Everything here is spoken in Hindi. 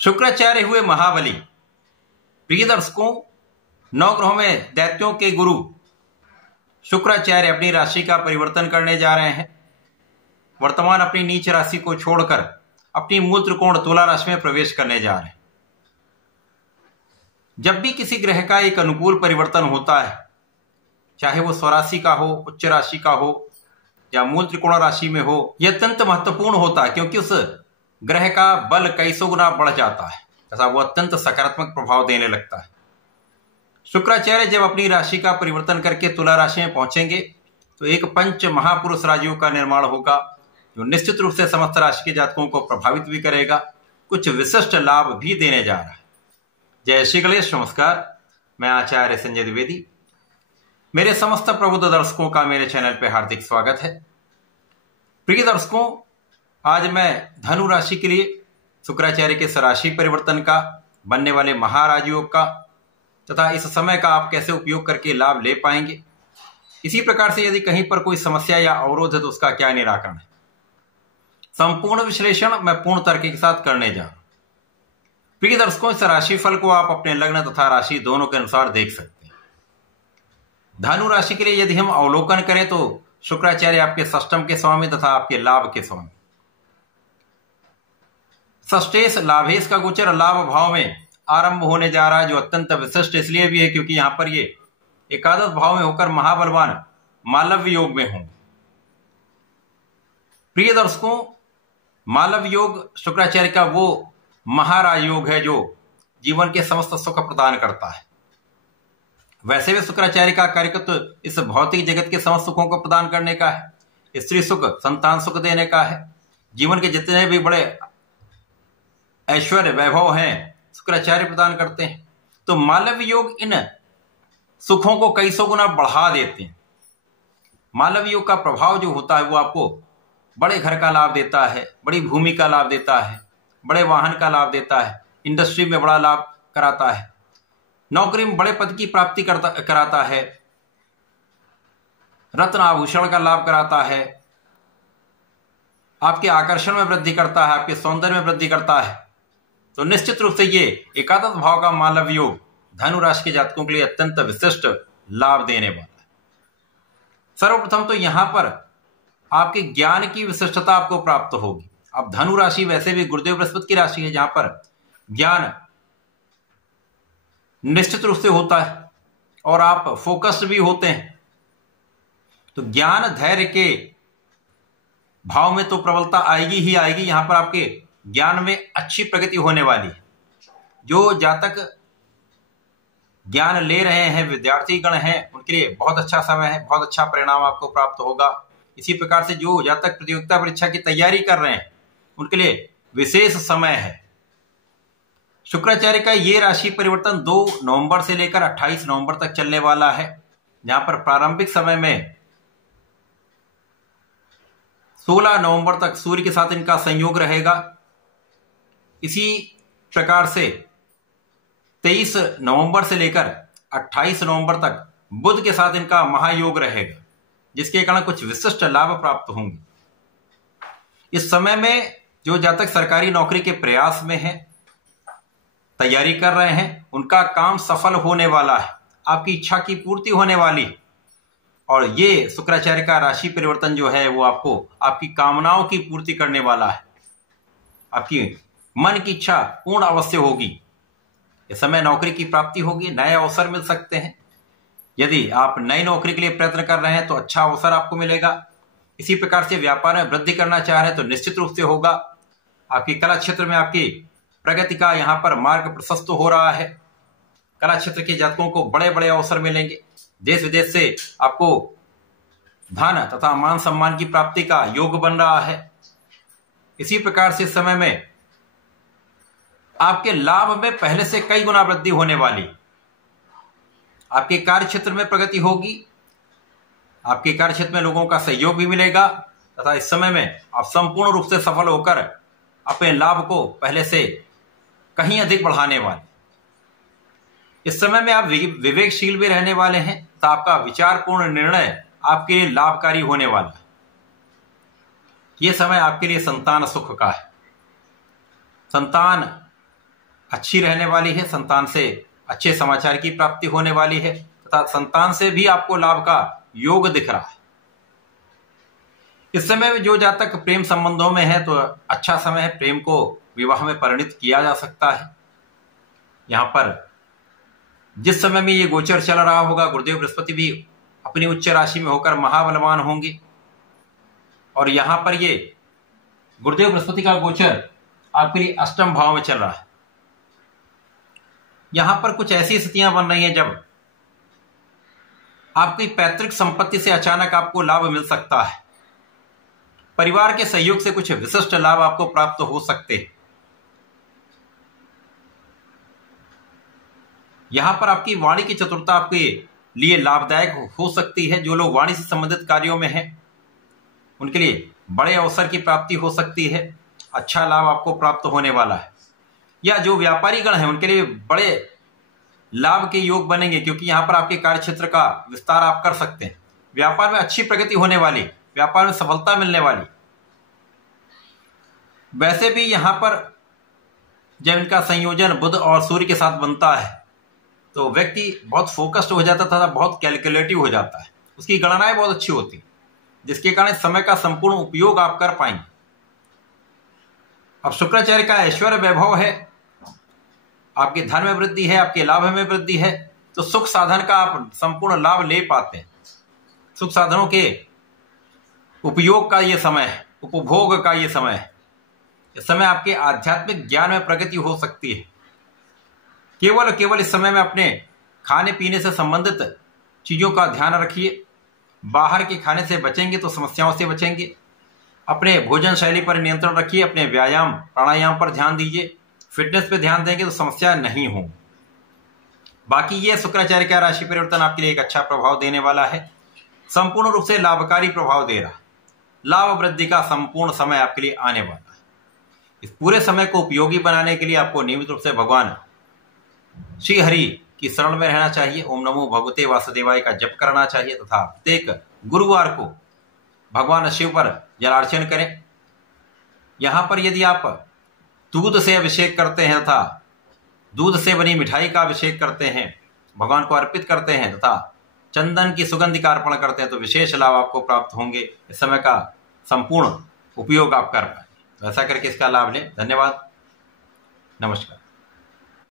शुक्राचार्य हुए महाबली। प्रिय दर्शकों, नवग्रहों में दैत्यों के गुरु शुक्राचार्य अपनी राशि का परिवर्तन करने जा रहे हैं। वर्तमान अपनी नीच राशि को छोड़कर अपनी मूल त्रिकोण तुला राशि में प्रवेश करने जा रहे हैं। जब भी किसी ग्रह का एक अनुकूल परिवर्तन होता है, चाहे वो स्वराशि का हो, उच्च राशि का हो या मूल त्रिकोण राशि में हो, यह अत्यंत महत्वपूर्ण होता है क्योंकि उस ग्रह का बल कई सौ गुना बढ़ जाता है तथा वो अत्यंत सकारात्मक प्रभाव देने लगता है। शुक्राचार्य जब अपनी राशि का परिवर्तन करके तुला राशि में पहुंचेंगे तो एक पंच महापुरुष राजियों का निर्माण होगा जो निश्चित रूप से समस्त राशि के जातकों को प्रभावित भी करेगा, कुछ विशिष्ट लाभ भी देने जा रहा है। जय श्री गणेश। नमस्कार, मैं आचार्य संजय द्विवेदी। मेरे समस्त प्रबुद्ध दर्शकों का मेरे चैनल पर हार्दिक स्वागत है। प्रिय दर्शकों, आज मैं धनु राशि के लिए शुक्राचार्य के राशि परिवर्तन का, बनने वाले महाराजयोग का तथा इस समय का आप कैसे उपयोग करके लाभ ले पाएंगे, इसी प्रकार से यदि कहीं पर कोई समस्या या अवरोध है तो उसका क्या निराकरण है, संपूर्ण विश्लेषण मैं पूर्ण तर्क के साथ करने जा रहा हूं। प्रिय दर्शकों, इस राशि फल को आप अपने लग्न तथा राशि दोनों के अनुसार देख सकते हैं। धनु राशि के लिए यदि हम अवलोकन करें तो शुक्राचार्य आपके षष्ठम के स्वामी तथा आपके लाभ के स्वामी। षष्ठेश लाभेश का गोचर लाभ भाव में आरंभ होने जा रहा है, जो अत्यंत विशिष्ट इसलिए भी है क्योंकि यहां पर ये एकादश भाव में होकर महाबलवान मालव्य योग में होंगे। प्रिय दर्शकों, मालव्य योग शुक्राचार्य का वो महाराज योग है जो जीवन के समस्त सुख प्रदान करता है। वैसे भी शुक्राचार्य का कार्य तो इस भौतिक जगत के समस्त सुखों को प्रदान करने का है, स्त्री सुख, संतान सुख देने का है। जीवन के जितने भी बड़े ऐश्वर्य वैभव हैं शुक्राचार्य प्रदान करते हैं। तो मालव्य योग इन सुखों को कई सौ गुना बढ़ा देते हैं। मालव्य योग का प्रभाव जो होता है वो आपको बड़े घर का लाभ देता है, बड़ी भूमि का लाभ देता है, बड़े वाहन का लाभ देता है, इंडस्ट्री में बड़ा लाभ कराता है, नौकरी में बड़े पद की प्राप्ति कराता है, रत्न आभूषण का लाभ कराता है, आपके आकर्षण में वृद्धि करता है, आपके सौंदर्य में वृद्धि करता है। तो निश्चित रूप से ये एकादश भाव का मालव्य योग धनु राशि के जातकों के लिए अत्यंत विशिष्ट लाभ देने वाला है। सर्वप्रथम तो यहां पर आपके ज्ञान की विशिष्टता आपको प्राप्त होगी। अब धनु राशि वैसे भी गुरुदेव बृहस्पति की राशि है जहां पर ज्ञान निश्चित रूप से होता है और आप फोकस्ड भी होते हैं। तो ज्ञान धैर्य के भाव में तो प्रबलता आएगी ही आएगी। यहां पर आपके ज्ञान में अच्छी प्रगति होने वाली है। जो जातक ज्ञान ले रहे हैं, विद्यार्थी गण हैं, उनके लिए बहुत अच्छा समय है, बहुत अच्छा परिणाम आपको प्राप्त होगा। इसी प्रकार से जो जातक प्रतियोगिता परीक्षा की तैयारी कर रहे हैं उनके लिए विशेष समय है। शुक्राचार्य का ये राशि परिवर्तन 2 नवंबर से लेकर 28 नवंबर तक चलने वाला है, जहां पर प्रारंभिक समय में 16 नवंबर तक सूर्य के साथ इनका संयोग रहेगा। इसी प्रकार से 23 नवंबर से लेकर 28 नवंबर तक बुध के साथ इनका महायोग रहेगा, जिसके कारण कुछ विशिष्ट लाभ प्राप्त होंगे। इस समय में जो जातक सरकारी नौकरी के प्रयास में हैं, तैयारी कर रहे हैं, उनका काम सफल होने वाला है, आपकी इच्छा की पूर्ति होने वाली है। और ये शुक्राचार्य का राशि परिवर्तन जो है वो आपको आपकी कामनाओं की पूर्ति करने वाला है। आपकी मन की इच्छा पूर्ण अवश्य होगी। इस समय नौकरी की प्राप्ति होगी, नए अवसर मिल सकते हैं। यदि आप नई नौकरी के लिए प्रयत्न कर रहे हैं तो अच्छा अवसर आपको मिलेगा। इसी प्रकार से व्यापार में वृद्धि करना चाह रहे हैं तो निश्चित रूप से होगा। आपकी कला क्षेत्र में आपकी प्रगति का यहाँ पर मार्ग प्रशस्त हो रहा है। कला क्षेत्र के जातकों को बड़े बड़े अवसर मिलेंगे। देश विदेश से आपको धन तथा मान सम्मान की प्राप्ति का योग बन रहा है। इसी प्रकार से इस समय में आपके लाभ में पहले से कई गुना वृद्धि होने वाली। आपके कार्य क्षेत्र में प्रगति होगी, आपके कार्य क्षेत्र में लोगों का सहयोग भी मिलेगा तथा इस समय में आप संपूर्ण रूप से सफल होकर अपने लाभ को पहले से कहीं अधिक बढ़ाने वाले। इस समय में आप विवेकशील भी रहने वाले हैं तो आपका विचारपूर्ण निर्णय आपके लिए लाभकारी होने वाला है। यह समय आपके लिए संतान सुख का है। संतान अच्छी रहने वाली है, संतान से अच्छे समाचार की प्राप्ति होने वाली है तथा संतान से भी आपको लाभ का योग दिख रहा है। इस समय में जो जातक प्रेम संबंधों में है तो अच्छा समय है, प्रेम को विवाह में परिणित किया जा सकता है। यहां पर जिस समय में ये गोचर चल रहा होगा, गुरुदेव बृहस्पति भी अपनी उच्च राशि में होकर महाबलवान होंगे और यहां पर ये गुरुदेव बृहस्पति का गोचर आपके लिए अष्टम भाव में चल रहा है। यहां पर कुछ ऐसी स्थितियां बन रही हैं जब आपकी पैतृक संपत्ति से अचानक आपको लाभ मिल सकता है। परिवार के सहयोग से कुछ विशिष्ट लाभ आपको प्राप्त हो सकते हैं। यहां पर आपकी वाणी की चतुरता आपके लिए लाभदायक हो सकती है। जो लोग वाणी से संबंधित कार्यों में हैं उनके लिए बड़े अवसर की प्राप्ति हो सकती है, अच्छा लाभ आपको प्राप्त होने वाला है। या जो व्यापारी गण हैं उनके लिए बड़े लाभ के योग बनेंगे, क्योंकि यहां पर आपके कार्य क्षेत्र का विस्तार आप कर सकते हैं। व्यापार में अच्छी प्रगति होने वाली, व्यापार में सफलता मिलने वाली। वैसे भी यहां पर जब इनका संयोजन बुध और सूर्य के साथ बनता है तो व्यक्ति बहुत फोकस्ड हो जाता था, बहुत कैलकुलेटिव हो जाता है, उसकी गणनाएं बहुत अच्छी होती, जिसके कारण समय का संपूर्ण उपयोग आप कर पाएंगे। अब शुक्राचार्य का ऐश्वर्य वैभव है, आपके धन में वृद्धि है, आपके लाभ में वृद्धि है, तो सुख साधन का आप संपूर्ण लाभ ले पाते हैं। सुख साधनों के उपयोग का ये समय है, उपभोग का ये समय है। इस समय आपके आध्यात्मिक ज्ञान में प्रगति हो सकती है। केवल इस समय में अपने खाने पीने से संबंधित चीजों का ध्यान रखिए। बाहर के खाने से बचेंगे तो समस्याओं से बचेंगे। अपने भोजन शैली पर नियंत्रण रखिए, अपने व्यायाम प्राणायाम पर ध्यान दीजिए, फिटनेस पे ध्यान देंगे तो समस्या नहीं हो। बाकी ये शुक्राचार्य का राशि परिवर्तन आपके लिए एक अच्छा प्रभाव देने वाला है, संपूर्ण रूप से लाभकारी प्रभाव दे रहा। लाभ वृद्धि का संपूर्ण समय आपके लिए आने वाला है। इस पूरे समय को उपयोगी बनाने के लिए आपको नियमित रूप से भगवान श्री हरि की शरण में रहना चाहिए। ओम नमो भगवते वासुदेवाय का जप करना चाहिए तथा प्रत्येक गुरुवार को भगवान शिव पर जलार्चन करें। यहां पर यदि आप दूध से अभिषेक करते हैं तथा दूध से बनी मिठाई का अभिषेक करते हैं, भगवान को अर्पित करते हैं तथा चंदन की सुगंधि का अर्पण करते हैं तो विशेष लाभ आपको प्राप्त होंगे। इस समय का संपूर्ण उपयोग आप कर पाएंगे। तो ऐसा करके इसका लाभ लें। धन्यवाद, नमस्कार।